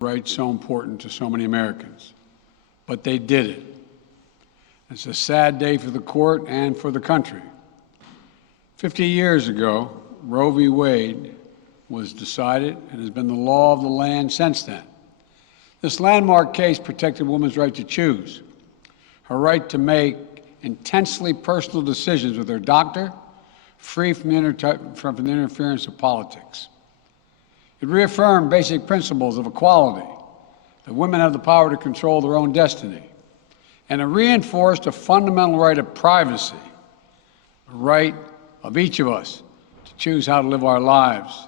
right so important to so many Americans. But they did it. It's a sad day for the court and for the country. 50 years ago, Roe v. Wade was decided and has been the law of the land since then. This landmark case protected a woman's right to choose, her right to make intensely personal decisions with her doctor, free from the interference of politics. It reaffirmed basic principles of equality, that women have the power to control their own destiny, and it reinforced a fundamental right of privacy, the right of each of us to choose how to live our lives.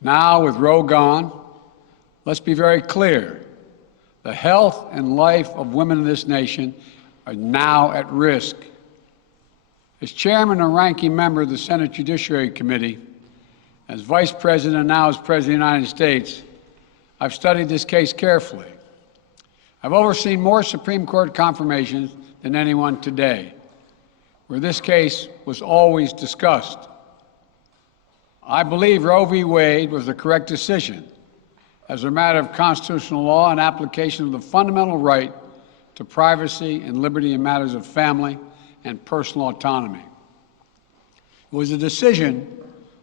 Now, with Roe gone, let's be very clear. The health and life of women in this nation are now at risk. As chairman and ranking member of the Senate Judiciary Committee, as vice president and now as president of the United States, I've studied this case carefully. I've overseen more Supreme Court confirmations than anyone today, where this case was always discussed. I believe Roe v. Wade was the correct decision as a matter of constitutional law and application of the fundamental right to privacy and liberty in matters of family and personal autonomy. It was a decision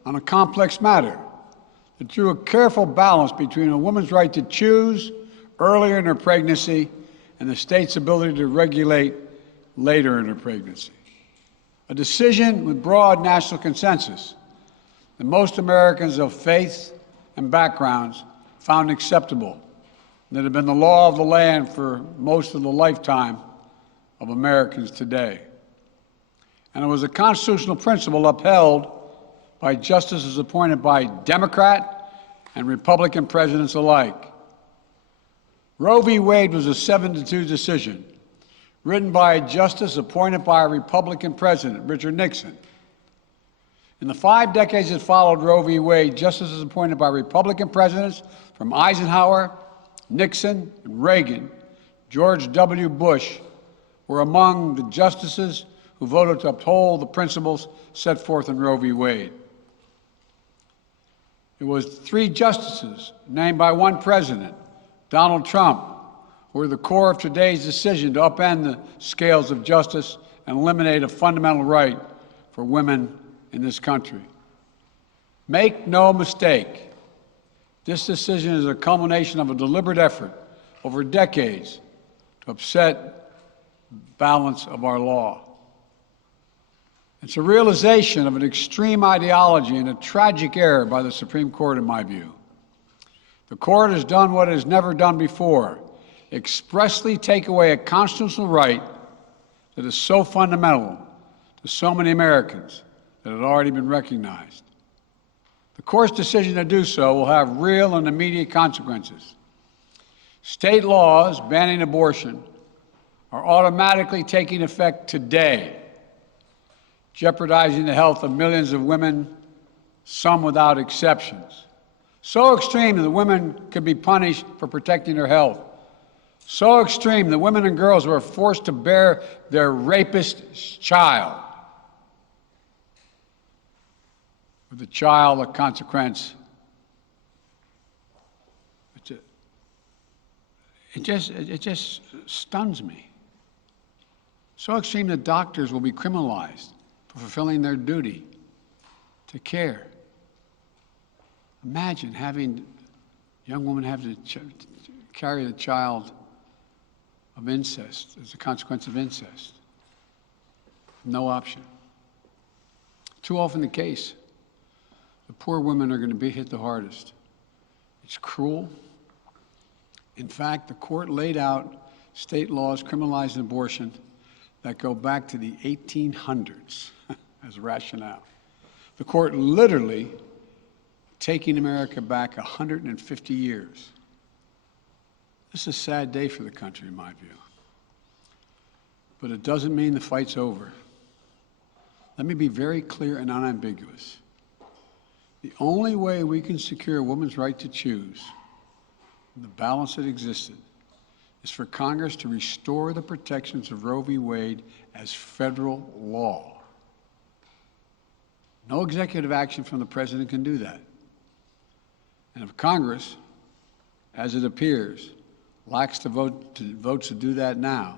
on a complex matter that drew a careful balance between a woman's right to choose earlier in her pregnancy and the state's ability to regulate later in her pregnancy. A decision with broad national consensus that most Americans of faith and backgrounds found acceptable, and that had been the law of the land for most of the lifetime of Americans today. And it was a constitutional principle upheld by justices appointed by Democrat and Republican presidents alike. Roe v. Wade was a 7-2 decision, written by a justice appointed by a Republican president, Richard Nixon. In the 5 decades that followed Roe v. Wade, justices appointed by Republican presidents from Eisenhower, Nixon, and Reagan, George W. Bush, were among the justices who voted to uphold the principles set forth in Roe v. Wade. It was 3 justices named by one president, Donald Trump, who were the core of today's decision to upend the scales of justice and eliminate a fundamental right for women in this country. Make no mistake, this decision is a culmination of a deliberate effort over decades to upset the balance of our law. It's a realization of an extreme ideology and a tragic error by the Supreme Court, in my view. The court has done what it has never done before, expressly take away a constitutional right that is so fundamental to so many Americans that had already been recognized. The court's decision to do so will have real and immediate consequences. State laws banning abortion are automatically taking effect today, jeopardizing the health of millions of women, some without exceptions. So extreme that women could be punished for protecting their health. So extreme that women and girls who are forced to bear their rapist's child, with the child a consequence. It just stuns me. So extreme that doctors will be criminalized for fulfilling their duty to care. Imagine having a young woman have to carry the child of incest as a consequence of incest. No option. Too often the case, the poor women are going to be hit the hardest. It's cruel. In fact, the court laid out state laws criminalizing abortion that go back to the 1800s as rationale. The court literally taking America back 150 years. This is a sad day for the country, in my view. But it doesn't mean the fight's over. Let me be very clear and unambiguous. The only way we can secure a woman's right to choose, the balance that existed, is for Congress to restore the protections of Roe v. Wade as federal law. No executive action from the president can do that. And if Congress as it appears, lacks the votes to do that now,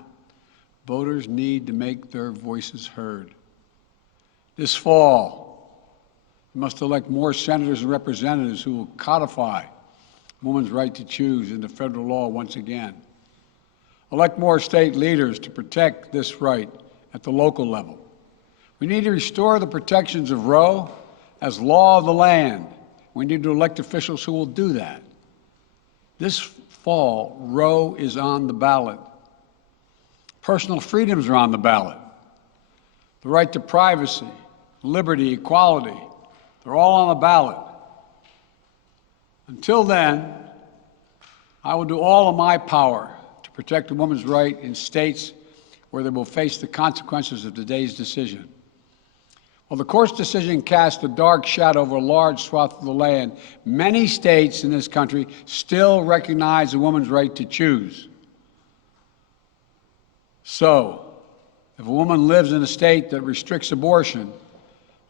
voters need to make their voices heard. This fall, we must elect more senators and representatives who will codify women's right to choose into federal law once again. Elect more state leaders to protect this right at the local level. We need to restore the protections of Roe as law of the land. We need to elect officials who will do that. This fall, Roe is on the ballot. Personal freedoms are on the ballot. The right to privacy, liberty, equality, they're all on the ballot. Until then, I will do all in my power to protect a woman's right in states where they will face the consequences of today's decision. While the court's decision cast a dark shadow over a large swath of the land, many states in this country still recognize a woman's right to choose. So, if a woman lives in a state that restricts abortion,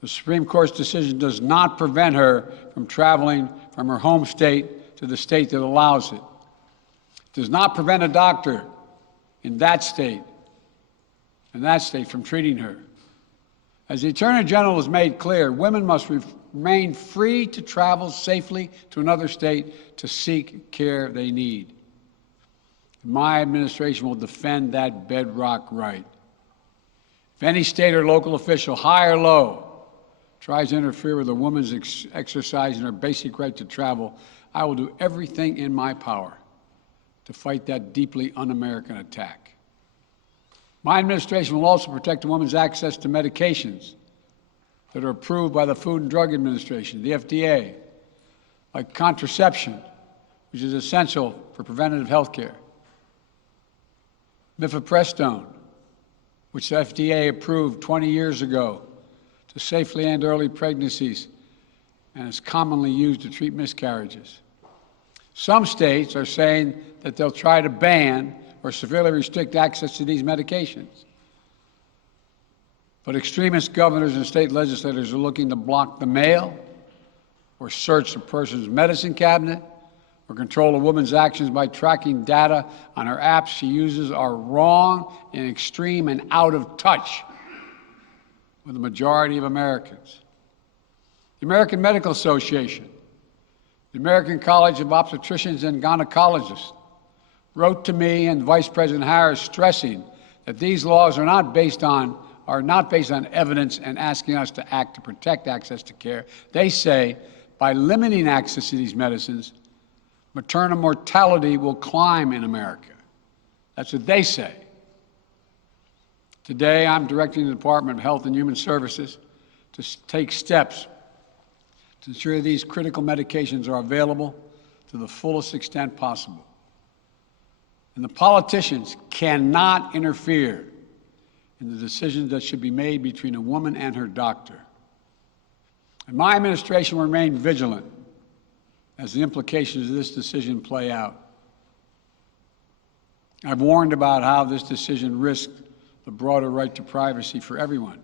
the Supreme Court's decision does not prevent her from traveling from her home state to the state that allows it. It does not prevent a doctor in that state from treating her. As the Attorney General has made clear, women must remain free to travel safely to another state to seek care they need. My administration will defend that bedrock right. If any state or local official, high or low, tries to interfere with a woman's exercising her basic right to travel, I will do everything in my power to fight that deeply un-American attack. My administration will also protect a woman's access to medications that are approved by the Food and Drug Administration, the FDA, like contraception, which is essential for preventative health care, mifepristone, which the FDA approved 20 years ago to safely end early pregnancies and is commonly used to treat miscarriages. Some states are saying that they'll try to ban or severely restrict access to these medications. But extremist governors and state legislators are looking to block the mail or search a person's medicine cabinet or control a woman's actions by tracking data on her apps she uses are wrong and extreme and out of touch with the majority of Americans. The American Medical Association, the American College of Obstetricians and Gynecologists, wrote to me and Vice President Harris stressing that these laws are not based on evidence and asking us to act to protect access to care. They say by limiting access to these medicines, maternal mortality will climb in America. That's what they say. Today, I'm directing the Department of Health and Human Services to take steps to ensure these critical medications are available to the fullest extent possible. And the politicians cannot interfere in the decisions that should be made between a woman and her doctor. And my administration will remain vigilant as the implications of this decision play out. I've warned about how this decision risks the broader right to privacy for everyone.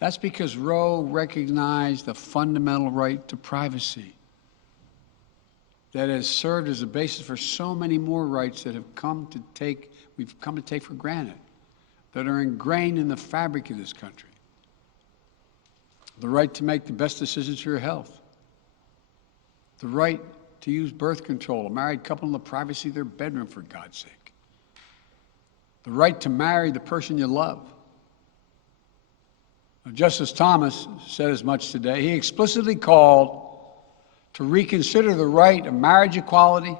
That's because Roe recognized the fundamental right to privacy that has served as a basis for so many more rights that we've come to take for granted, that are ingrained in the fabric of this country. The right to make the best decisions for your health. The right to use birth control, a married couple in the privacy of their bedroom, for God's sake. The right to marry the person you love. Now, Justice Thomas said as much today. He explicitly called to reconsider the right of marriage equality,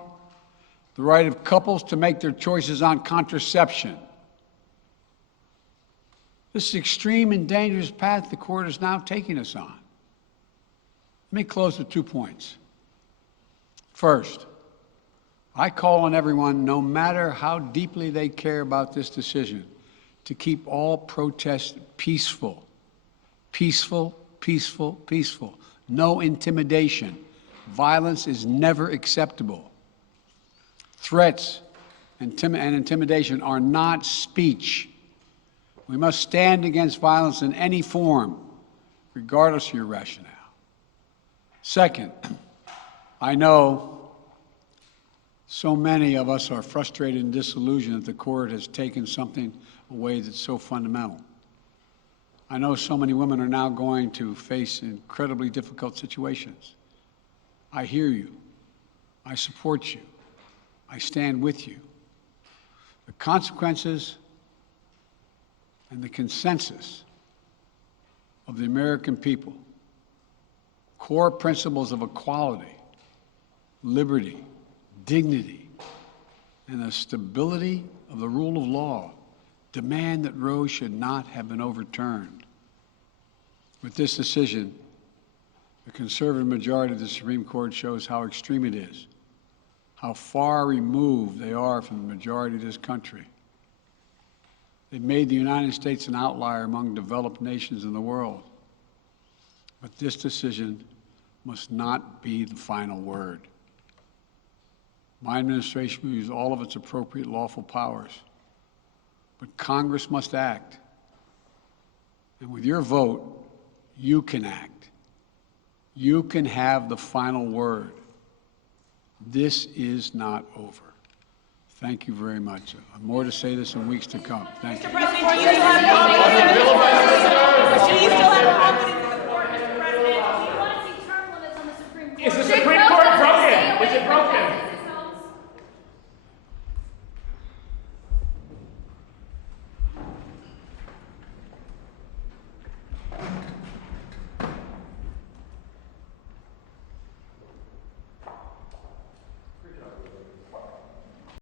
the right of couples to make their choices on contraception. This is extreme and dangerous path the court is now taking us on. Let me close with 2 points. First, I call on everyone, no matter how deeply they care about this decision, to keep all protests peaceful. Peaceful, peaceful, peaceful. No intimidation. Violence is never acceptable. Threats and intimidation are not speech. We must stand against violence in any form, regardless of your rationale. Second, I know So many of us are frustrated and disillusioned that the court has taken something away that's so fundamental. I know so many women are now going to face incredibly difficult situations. I hear you. I support you. I stand with you. The consequences and the consensus of the American people, core principles of equality, liberty, dignity, and the stability of the rule of law demand that Roe should not have been overturned. With this decision, the conservative majority of the Supreme Court shows how extreme it is, how far removed they are from the majority of this country. They've made the United States an outlier among developed nations in the world. But this decision must not be the final word. My administration will use all of its appropriate lawful powers, but Congress must act. And with your vote, you can act. You can have the final word. This is not over. Thank you very much. More to say this in weeks to come. Thank you.